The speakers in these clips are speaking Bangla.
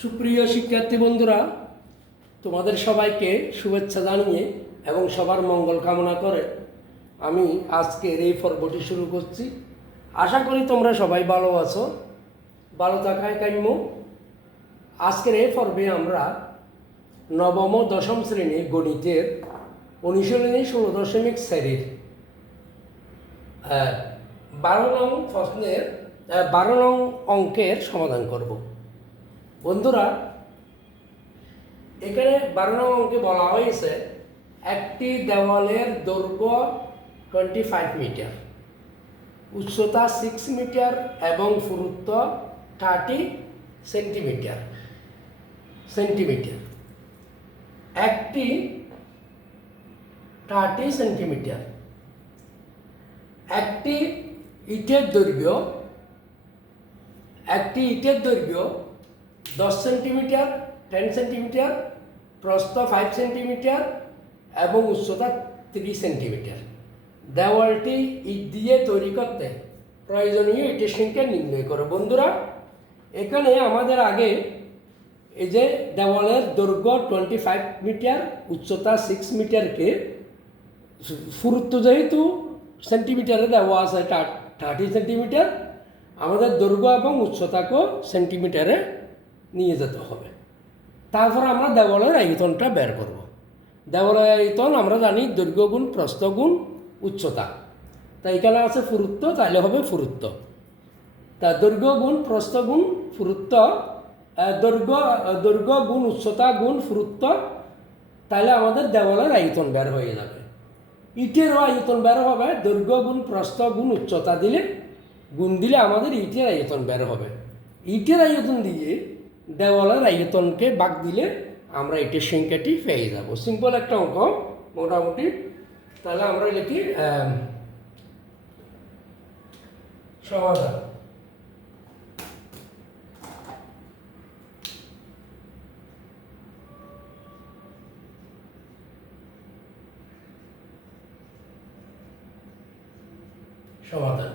সুপ্রিয় শিক্ষার্থী বন্ধুরা, তোমাদের সবাইকে শুভেচ্ছা জানিয়ে এবং সবার মঙ্গল কামনা করে আমি আজকের এই পর্বটি শুরু করছি। আশা করি তোমরা সবাই ভালো আছো, ভালো থাকায় কাম্য। আজকের এই পর্বে আমরা নবম ও দশম শ্রেণী গণিতের অনুশীলনী 16.4 12 নং প্রশ্নের 12 নং অঙ্কের সমাধান করব। বন্ধুরা, এখানে 12 নং অঙ্কে বলা হয়েছে একটি দেওয়ালের দৈর্ঘ্য 25 মিটার, উচ্চতা 6 মিটার এবং পুরুত্ব 30 সেন্টিমিটার। একটি 30 সেন্টিমিটার। একটি ইটের দৈর্ঘ্য 10 সেন্টিমিটার, 10 সেন্টিমিটার, প্রস্থ 5 সেন্টিমিটার এবং উচ্চতা 30 সেন্টিমিটার। দেওয়ালটি ইট দিয়ে তৈরি করতে প্রয়োজনীয় ইটের সংখ্যা নির্ণয় করো। বন্ধুরা, এখানে আমাদের আগে এই যে দেওয়ালের দৈর্ঘ্য 25 মিটার, উচ্চতা 6 মিটারকে পুরুত্ব যেহেতু সেন্টিমিটারে দেওয়া আছে 30 সেন্টিমিটার, আমাদের দৈর্ঘ্য এবং উচ্চতাকেও সেন্টিমিটারে নিয়ে যেতে হবে। তারপর আমরা দেওয়ালের আয়তনটা বের করব। দেওয়ালের আয়তন আমরা জানি দৈর্ঘ্য গুণ প্রস্থ গুণ উচ্চতা। তাই এখানে আছে পুরুত্ব, তাহলে হবে পুরুত্ব। তা দৈর্ঘ্য গুণ প্রস্থ গুণ পুরুত্ব, দৈর্ঘ্য গুণ উচ্চতা গুণ পুরুত্ব, তাহলে আমাদের দেওয়ালের আয়তন বের হয়ে যাবে। ইটেরও আয়তন বের হবে, দৈর্ঘ্য গুণ প্রস্থ গুণ উচ্চতা গুণ দিলে আমাদের ইটের আয়তন বের হবে। ইটের আয়তন দিয়ে দেওয়ালের আয়তনকে ভাগ দিলে আমরা ইটের সংখ্যাটি পেয়ে যাব। সিম্পল একটা অঙ্ক মোটামুটি। তাহলে আমরা লিখি সমাধান।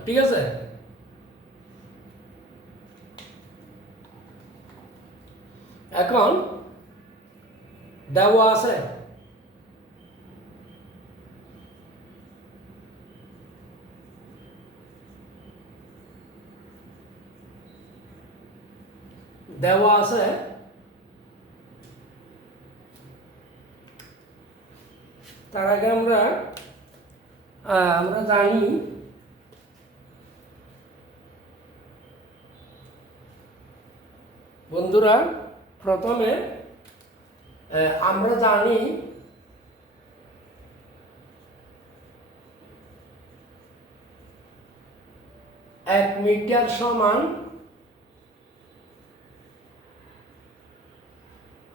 ঠিক আছে। এখন দেওয়া আছে তার আগে আমরা জানি বন্ধুরা, প্রথমে আমরা জানি এক মিটার সমান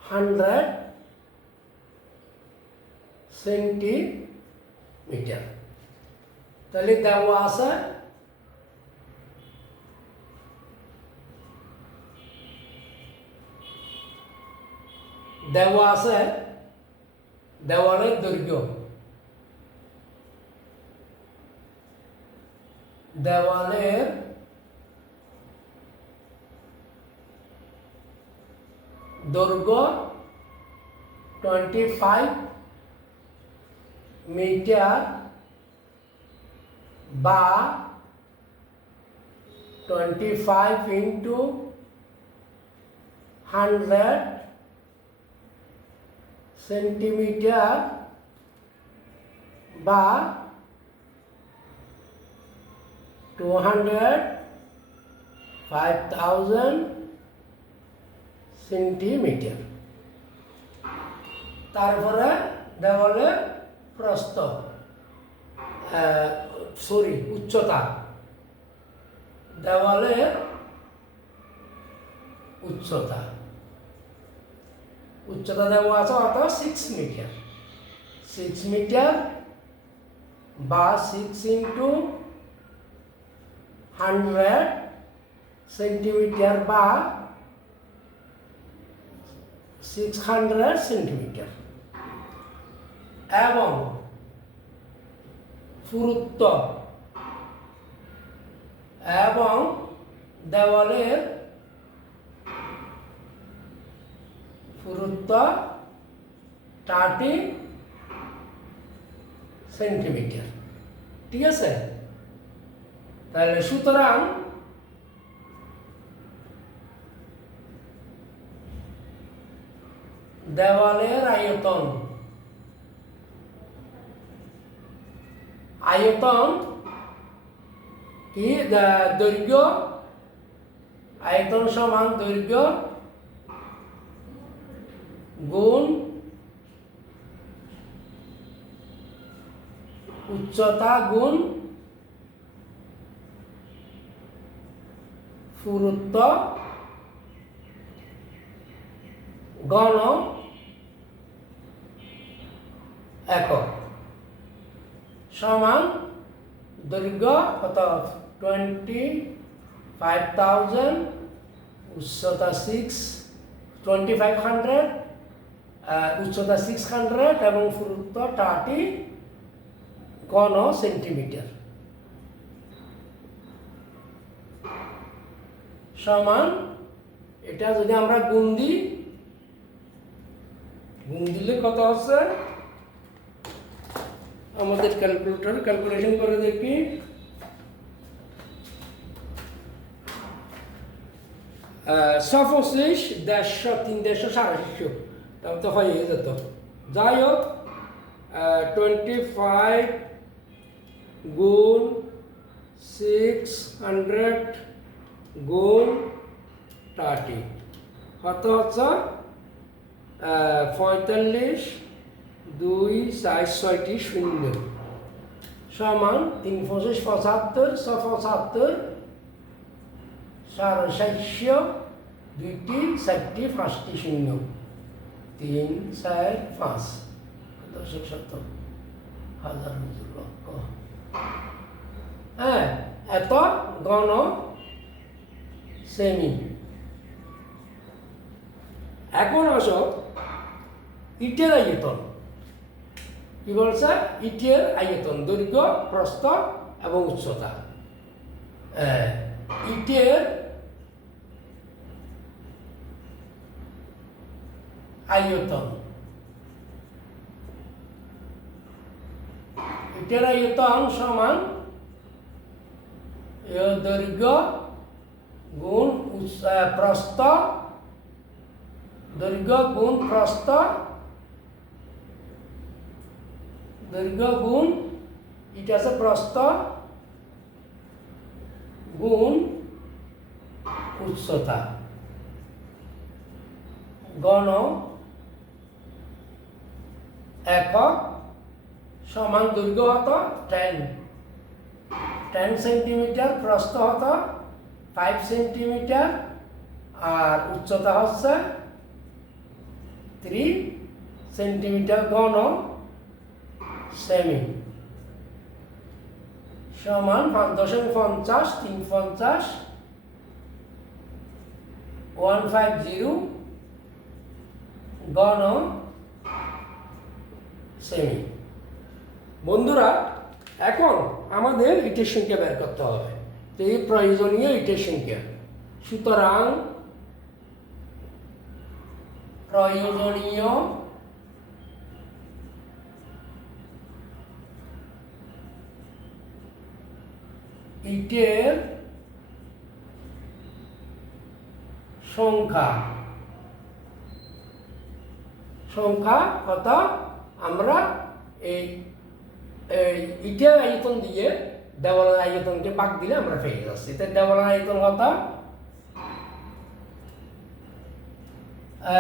100 সেন্টিমিটার। তাহলে দেওয়া আছে দেওয়ালের দৈর্ঘ্য, দেওয়ালের দৈর্ঘ্য 25 মিটার বা 25 ইন্টু 100 সেন্টিমিটার বা 205,000 সেন্টিমিটার। তারপরে দেওয়ালের প্রস্থ উচ্চতা, দেওয়ালের উচ্চতা দেওয়া আছে অর্থাৎ 6 মিটার। 6 মিটার বা 6 ইন্টু 100 সেন্টিমিটার বা 600 সেন্টিমিটার। এবং পুরুত্ব এবং দেওয়ালের পুরুত্ব 30 সেন্টিমিটার। ঠিক আছে, তাহলে সুতরাং দেওয়ালের আয়তন কি দৈর্ঘ্য, আয়তন সমান দৈর্ঘ্য গুণ উচ্চতা গুণ পুরুত্ব ঘন একক সমান দৈর্ঘ্য কত 25,000, উচ্চতা 2500, উচ্চতা 600 এবং পুরুত্ব 30 ঘন সেন্টিমিটার সমান। এটা যদি আমরা গুণ দিলে কত হচ্ছে, আমাদের ক্যালকুলেশন করে দেখি। 125, 150, 350, 750, তাহলে তো হয়ে যেত। যাই হোক 25 গুণ 600 গুণ 30 কত হচ্ছে 45, 2, 4, 6টি শূন্য সমান 3, 25, 75, 675, 760, 2টি 4টি 5টি শূন্য 3, 4, 5 দশক শতক হাজার লক্ষ। হ্যাঁ, এত ঘন সেমি। এখন আসো ইটের আয়তন। কি বলছে, ইটের আয়তন দৈর্ঘ্য, প্রস্থ এবং উচ্চতা। ইটের আয়তন, ইটের আয়তন সমান দৈর্ঘ্য গুণ প্রস্থ, দৈর্ঘ্য গুণ প্রস্থ, দৈর্ঘ্য গুণ এটা আছে প্রস্থ গুণ উচ্চতা ঘন একক সমান দৈর্ঘ্য হতো 10 সেন্টিমিটার, প্রস্থ হতো 5 সেন্টিমিটার আর উচ্চতা হচ্ছে 3 সেন্টিমিটার ঘন সেমি সমান 5.50, 350, 150 ঘন সেমি। বন্ধুরা, এখন আমাদের ইটের সংখ্যা বের করতে হবে। তো এই প্রয়োজনীয় ইটের সংখ্যা, সুতরাং প্রয়োজনীয় ইটের সংখ্যা কত, আমরা এই ইটের আয়তন দিয়ে দেওয়ালের আয়তনকে ভাগ দিলে আমরা পেয়ে যাচ্ছি। তাই দেওয়ালের আয়তন কত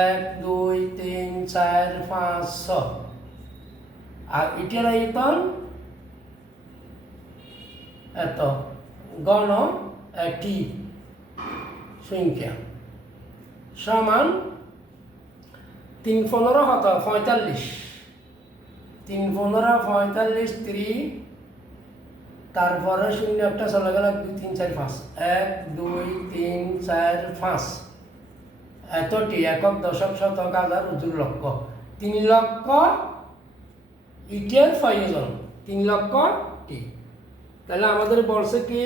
1, 2, 3, 4, 5, 6 আর ইটের আয়তন এত ঘন টি সংখ্যা সমান 3, 15 কত 45, 3, 15, 45, 3 তারপরে শূন্য একটা চলে গেল 2, 3, 4, 5, 1, 2, 3, 4, 5 এতটি একক, দশক, শতক, হাজার, উজুর, লক্ষ। 3 লক্ষ ইটের প্রয়োজন, 3 লক্ষ টি। তাহলে আমাদের বলছে কি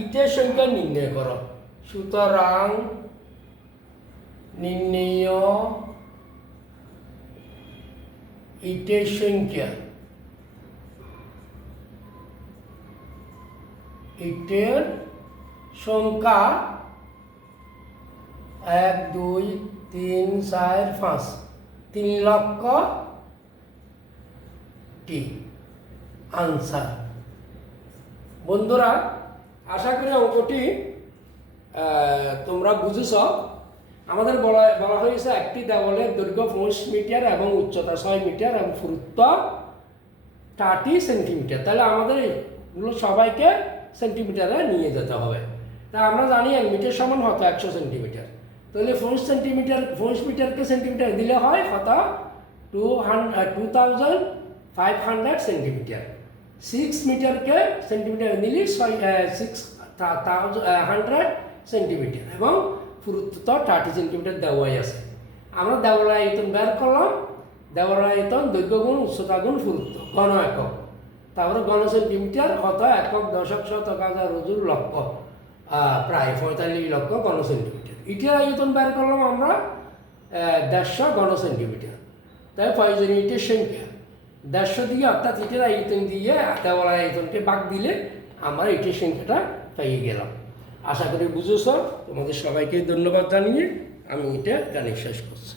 ইটের সংখ্যা নির্ণয় করো। সুতরাং নির্ণেয় ইটের সংখ্যা, ইটের সংখ্যা 1 2 3 4 5 3 লক্ষ টি আনসার। বন্ধুরা, আশা করি অঙ্কটি তোমরা বুঝেছ। আমাদের বলা হয়েছে একটি দেওয়ালের দৈর্ঘ্য 5 মিটার এবং উচ্চতা 6 মিটার এবং পুরুত্ব 30 সেন্টিমিটার। তাহলে আমাদের এগুলো সবাইকে সেন্টিমিটারে নিয়ে যেতে হবে। তা আমরা জানি 1 মিটার সমান হতো 100 সেন্টিমিটার। তাহলে 5 মিটারকে সেন্টিমিটার দিলে হয় কত? 2500 সেন্টিমিটার। 6 মিটারকে সেন্টিমিটার দিলে 600 সেন্টিমিটার এবং পুরুত্ব 30 সেন্টিমিটার দেওয়াই আছে। আমরা দেওয়াল আয়তন বের করলাম। দেওয়াল আয়তন দৈর্ঘ্য গুণ উচ্চতা গুণ পুরুত্ব, ঘন একক। তারপরে ঘন সেন্টিমিটার কত? একক, দশক, শতক, হাজার, অযুর, লক্ষ, প্রায় 45 লক্ষ ঘন সেন্টিমিটার। ইটের আয়তন বের করলাম আমরা 150 ঘন সেন্টিমিটার। তাই প্রয়োজনীয় ইটের সংখ্যা 150 দিয়ে, অর্থাৎ ইটের আয়তন দিয়ে দেওয়াল আয়তনকে ভাগ দিলে আমরা ইটের সংখ্যাটা পেয়ে গেলাম। আশা করি বুঝেছ। তোমাদের সবাইকে ধন্যবাদ জানিয়ে আমি এটা গানে শেষ করছি।